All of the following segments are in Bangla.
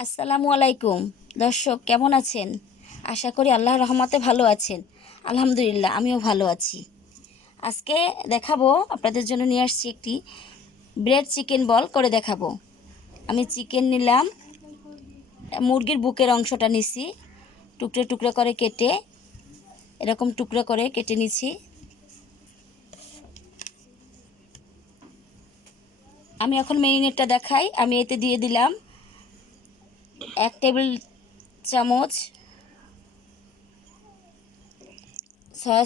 আসসালামু আলাইকুম। দর্শক কেমন আছেন? আশা করি আল্লাহর রহমতে ভালো আছেন। আলহামদুলিল্লাহ আমিও ভালো আছি। আজকে দেখাবো, আপনাদের জন্য নিয়ে আসছি একটি ব্রেড চিকেন বল করে দেখাবো। আমি চিকেন নিলাম, মুরগির বুকের অংশটা নিছি, টুকরো টুকরো করে কেটে এরকম টুকরো করে কেটে নিছি। আমি এখন মেরিনেটটা দেখাই। আমি এতে দিয়ে দিলাম 1 টেবিল চামচ সয়া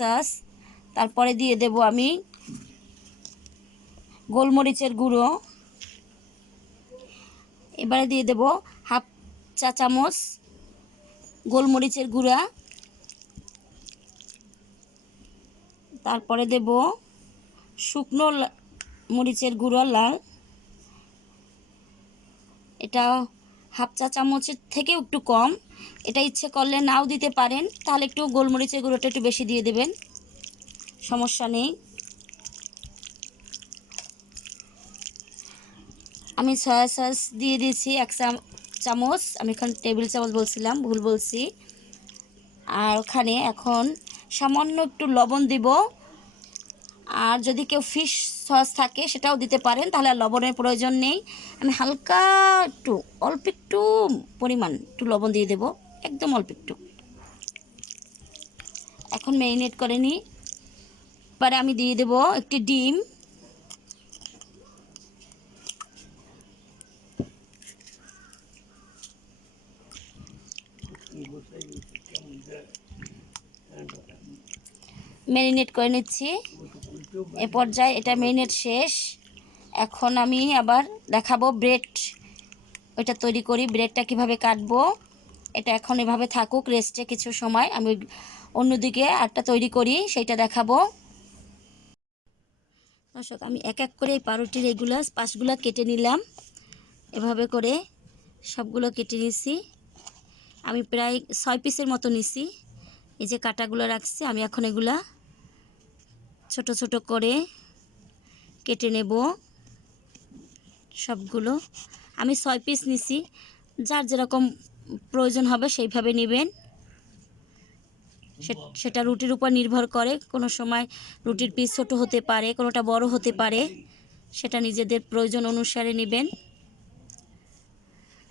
সস, তারপরে দিয়ে দেব আমি গোলমরিচের গুঁড়ো। এবারে দিয়ে দেব 1/2 চা চামচ গোলমরিচের গুঁড়া। তারপরে দেব শুকনো মরিচের গুঁড়ো লাল, এটা 1/2 চা চামচের থেকেও একটু কম। এটা ইচ্ছে করলে নাও দিতে পারেন, তাহলে একটু গোলমরিচের গুঁড়োটা একটু বেশি দিয়ে দেবেন, সমস্যা নেই। আমি সয়া সস দিয়ে দিয়েছি 1 চামচ, আমি এখানে টেবিল চামচ বলছিলাম, ভুল বলছি। আর ওখানে এখন সামান্য একটু লবণ দিব। আর যদি কেউ ফিশ সস থাকে সেটাও দিতে পারেন, তাহলে আর লবণের প্রয়োজন নেই। আমি হালকা একটু, অল্প একটু পরিমাণ একটু লবণ দিয়ে দেব, একদম অল্প একটু। এখন ম্যারিনেট করে নিই। এবারে আমি দিয়ে দেব একটি ডিম। ম্যারিনেট করে নিচ্ছি। এ পর্যায়ে এটা ম্যারিনেট শেষ। এখন আমি আবার দেখাবো ব্রেড ওইটা তৈরি করি, ব্রেডটা কিভাবে কাটবো। এটা এখন এভাবে থাকুক রেস্টে কিছু সময়, আমি অন্যদিকে আরটা তৈরি করি, সেইটা দেখাবো। দর্শক, আমি এক এক করে এই পাউরুটির এইগুলা পাশগুলা কেটে নিলাম। এভাবে করে সবগুলো কেটে নিছি। আমি প্রায় 6 পিসের মতো নিছি। এই যে কাটাগুলো রাখছি, আমি এখন এগুলা ছোট ছোট করে কেটে নেব। সবগুলো আমি 6 পিস নিছি, যার যেরকম প্রয়োজন হবে সেইভাবে নেবেন। সেটা রুটির উপর নির্ভর করে, কোনো সময় রুটির পিস ছোট হতে পারে, কোনোটা বড় হতে পারে, সেটা নিজেদের প্রয়োজন অনুসারে নেবেন।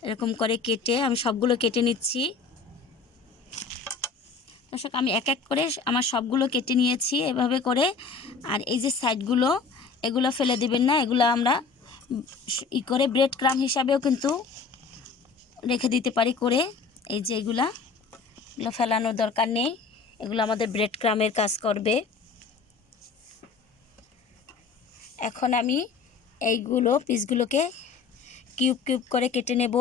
এরকম করে কেটে আমি সবগুলো কেটে নিচ্ছি। দর্শক, আমি এক এক করে আমার সবগুলো কেটে নিয়েছি এভাবে করে। আর এই যে সাইডগুলো, এগুলো ফেলে দিবেন না, এগুলো আমরা করে ব্রেড ক্রাম্ব হিসাবেও কিন্তু রেখে দিতে পারি করে। এই যে এগুলো ফেলানোর দরকার নেই, এগুলো আমাদের ব্রেড ক্রাম্বের কাজ করবে। এখন আমি এইগুলো পিসগুলোকে কিউব কিউব করে কেটে নেব।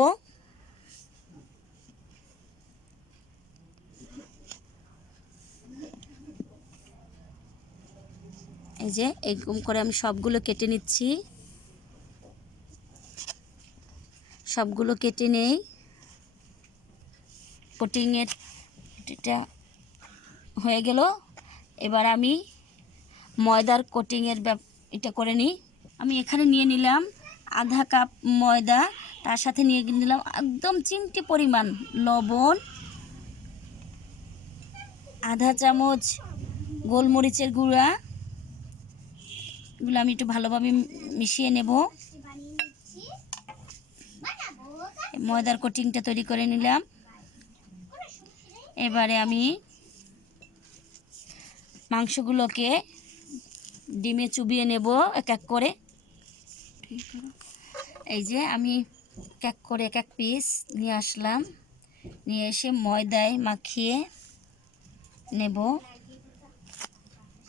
এই যে এরকম করে আমি সবগুলো কেটে নিচ্ছি। সবগুলো কেটে নেই। কোটিংয়ের এটা হয়ে গেল। এবার আমি ময়দার কোটিংয়ের এটা করে নিই। আমি এখানে নিয়ে নিলাম ½ কাপ ময়দা, তার সাথে নিয়ে নিলাম একদম চিমটি পরিমাণ লবণ, ½ চামচ গোলমরিচের গুঁড়া। এগুলো আমি একটু ভালোভাবে মিশিয়ে নেব। ময়দার কোটিংটা তৈরি করে নিলাম। এবারে আমি মাংসগুলোকে ডিমে চুবিয়ে নেব এক এক করে। এই যে আমি এক এক করে এক এক পিস নিয়ে আসলাম, নিয়ে এসে ময়দায় মাখিয়ে নেব।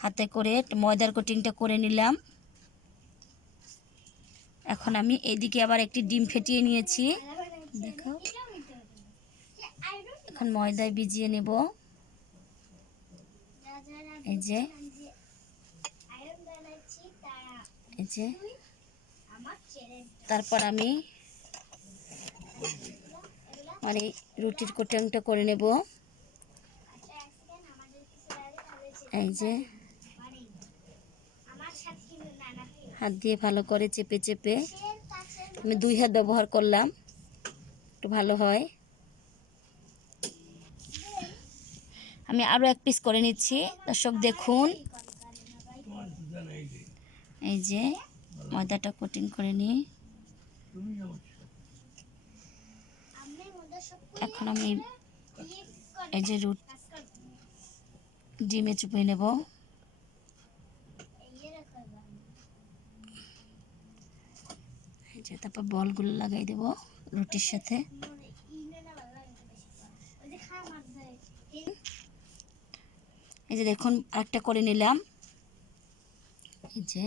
হাতে করে ময়দার কোটিংটা করে নিলাম। এখন আমি এইদিকে আবার একটি ডিম ফেটিয়ে নিয়েছি, দেখো। এখন ময়দায় ভিজিয়ে নেব। এই যে এই যে তারপর আমি মানে রুটির কোটিংটা করে নেব। এই যে হাত দিয়ে ভালো করে চেপে চেপে, আমি 2 হাত ব্যবহার করলাম, একটু ভালো হয়। আমি আরও 1 পিস করে নিচ্ছি। দর্শক দেখুন, এই যে ময়দাটা কোটিং করে নিই। এখন আমি এই যে ডিমে চুপে নেব। এই যে তারপর বলগুলো লাগাই দেব রুটির সাথে। এই যে দেখুন আরেকটা করে নিলাম। এই যে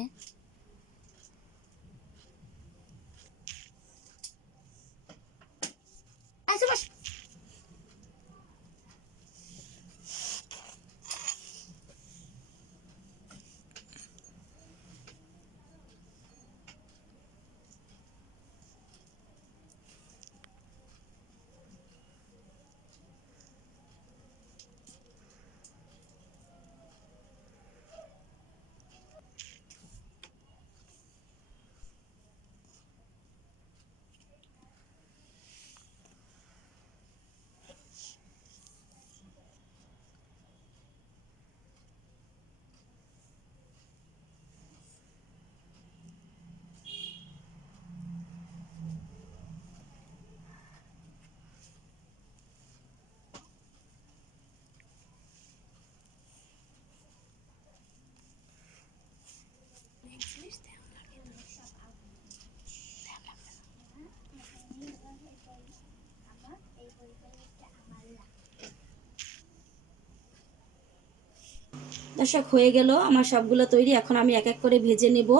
দর্শক হয়ে গেল আমার সবগুলো তৈরি। এখন আমি এক এক করে ভেজে নেব।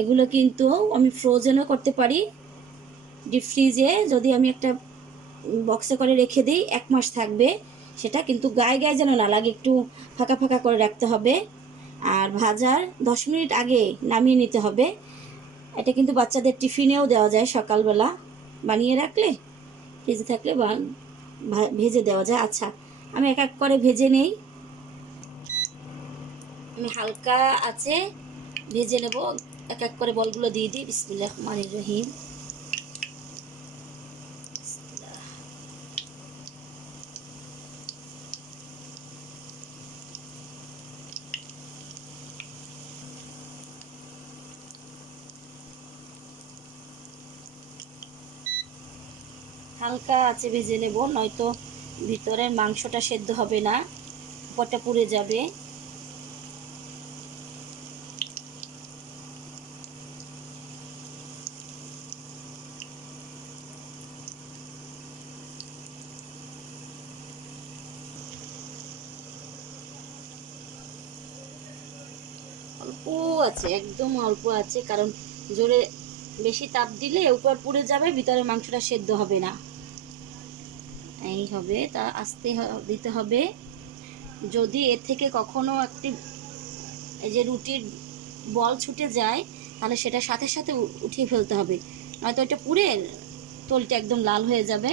এগুলো কিন্তু আমি ফ্রোজেনও করতে পারি, ডিপ ফ্রিজে যদি আমি একটা বক্সে করে রেখে দিই 1 মাস থাকবে সেটা, কিন্তু গায়ে গায়ে যেন না লাগে, একটু ফাঁকা ফাঁকা করে রাখতে হবে। আর ভাজার 10 মিনিট আগে নামিয়ে নিতে হবে। এটা কিন্তু বাচ্চাদের টিফিনেও দেওয়া যায়, সকালবেলা বানিয়ে রাখলে, ফ্রিজে থাকলে ভেজে দেওয়া যায়। আচ্ছা আমি এক এক করে ভেজে নেই। আমি হালকা আছে ভেজে নেব। এক এক করে বলগুলো দিয়ে দিই। বিসমিল্লাহির রহমানির রহিম। হালকা আছে ভেজে নেব, নয়তো ভিতরের মাংসটা সেদ্ধ হবে না, উপরটা পুড়ে যাবে। অল্প আছে, একদম অল্প আছে, কারণ জোরে বেশি তাপ দিলে উপর পুড়ে যাবে, ভিতরে মাংসটা সেদ্ধ হবে না। এই হবে, তা আস্তে দিতে হবে। যদি এর থেকে কখনো একটি এই যে রুটির বল ছুটে যায়, তাহলে সেটা সাথে সাথে উঠিয়ে ফেলতে হবে, নয়তো এটা পুড়ে তলটা একদম লাল হয়ে যাবে।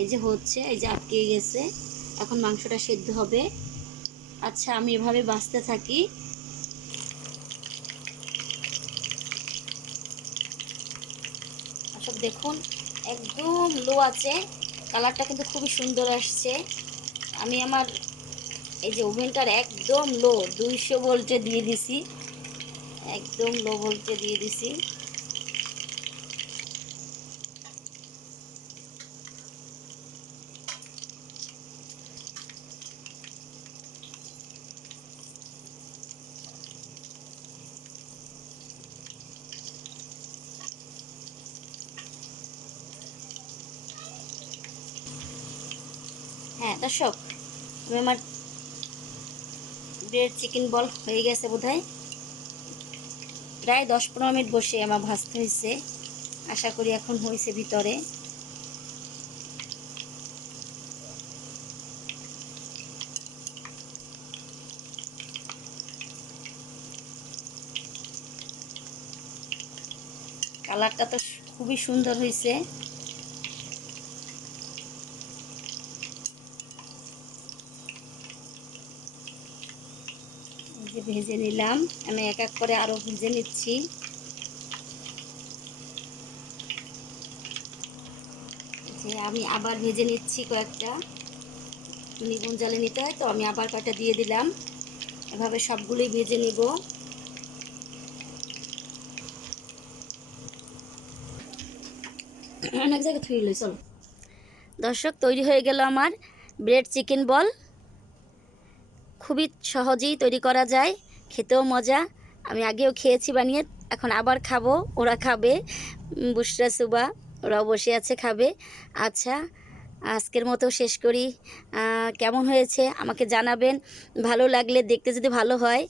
এই যে হচ্ছে, এই যে আটকে গেছে, এখন মাংসটা সেদ্ধ হবে। আচ্ছা আমি এভাবে বাছতে থাকি। সব দেখুন একদম লো আছে, কালারটা কিন্তু খুবই সুন্দর আসছে। আমি আমার এই যে ওভেনটার একদম লো 200 ভোল্টে দিয়ে দিছি, একদম লো ভোল্টে দিয়ে দিছি। হ্যাঁ দর্শক, আমি আমার ব্রেড চিকেন বল হয়ে গেছে বোধহয়। প্রায় 10-15 মিনিট বসে আমার ভাজতে হয়েছে। আশা করি এখন হয়েছে ভিতরে। কালারটা তো খুবই সুন্দর হয়েছে। এই যে ভেজে নিলাম, আমি এক এক করে আরও ভেজে নিচ্ছি। আমি আবার ভেজে নিচ্ছি কয়েকটা, নিগুন জালে নিতে হয় তো আমি আবার কয়েকটা দিয়ে দিলাম। এভাবে সবগুলোই ভেজে নেব। অনেক জায়গায় থুইল, চলো দর্শক, তৈরি হয়ে গেল আমার ব্রেড চিকেন বল। খুবই সহজেই তৈরি করা যায়, খেতেও মজা। আমি আগেও খেয়েছি বানিয়ে, এখন আবার খাবো, ওরা খাবে, বুশরা সুবা ওরাও বসে আছে খাবে। আচ্ছা, আজকের মতো শেষ করি। কেমন হয়েছে আমাকে জানাবেন। ভালো লাগলে, দেখতে যদি ভালো হয়,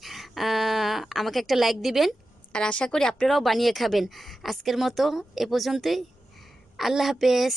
আমাকে একটা লাইক দিবেন। আর আশা করি আপনারাও বানিয়ে খাবেন। আজকের মতো এ পর্যন্তই। আল্লাহ হাফেজ।